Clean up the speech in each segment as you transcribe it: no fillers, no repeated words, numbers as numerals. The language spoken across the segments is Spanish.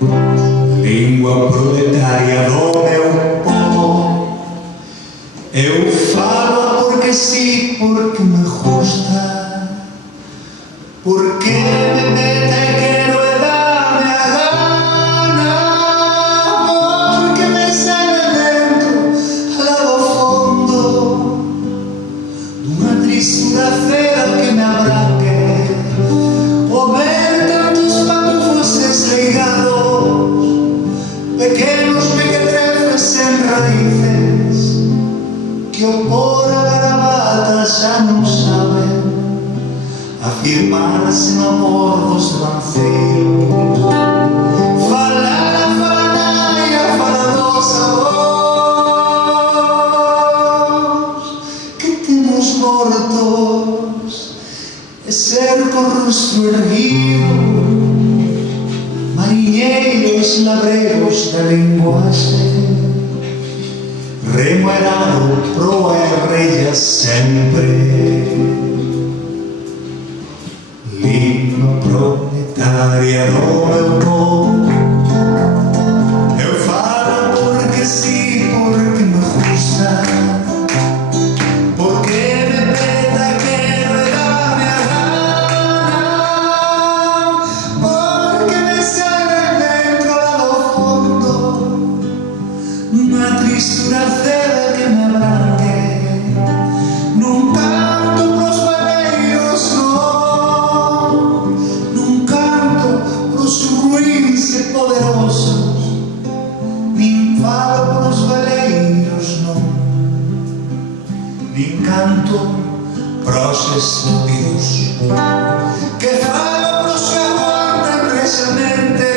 Língua proletaria do meu povo, eu falo porque sim, porque me gusta, porque me mete e quero e dá-me a gana, porque me sai dentro, lá do fundo, d'una tristura fea que me abraque, o ver tantos pantufos desligados, pequenos mequetrefes en raíces, que o por a gravata xa non saben afirmarse no amor dos lanceiros. Falar a fanaia, falar dos avós que temos mortos, e ser con rostro erguido, mariñeiros labregos da linguaxe, remo erado, proa e rella sempre. Língua proletaria do meu povo, eu falo porque sim, porque me gusta, porque me peta, quero e dá-me a gana, porque me sai dentro lá do fundo, unha tristura cega que me abrangue, nun canto pros valeiros, nun canto pros ruins e poderosos, nin falo pros valeiros, non, nin canto pros estúpidos, que falo pros que aguantan rexamente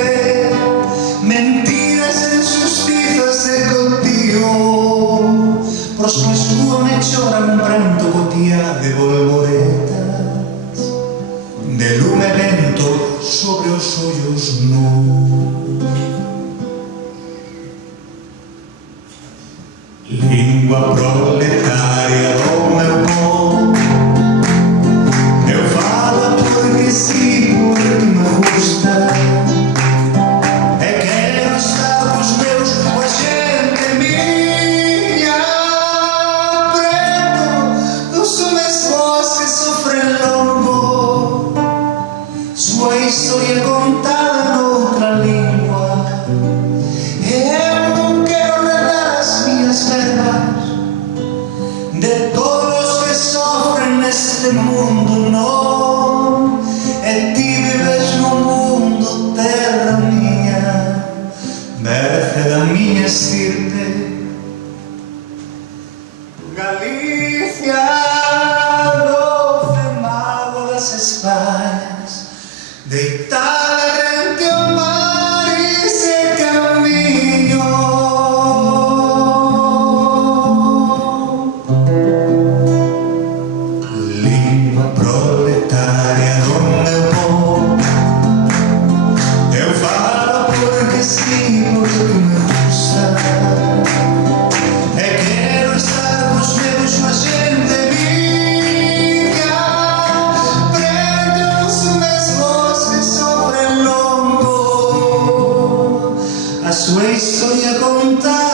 mentiras e injustizas de contigo, pros que escuan e choran un pranto cotía de bolboretas, de lume e vento sobre os ollos nus. Língua proletaria do meu povo, eu falo porque sim, porque me gusta, e quero estar cos meus, coa xente miña, preto dos homes vos que sofren longo, súa historia contada noutra lingua, e eu non quero redar as miñas verbas de todos os que sofren neste mundo, non, e ti vives no mundo, terra miña, berce da miña estirpe, Galicia, doce mago das Españas, deitada rente ao mar e se camiño. Língua proletaria do meu povo, eu falo porque sim, porque me gusta, e quero estar cos meus, coa xente miña, preto os mesmos que sofren longo, a súa historia contada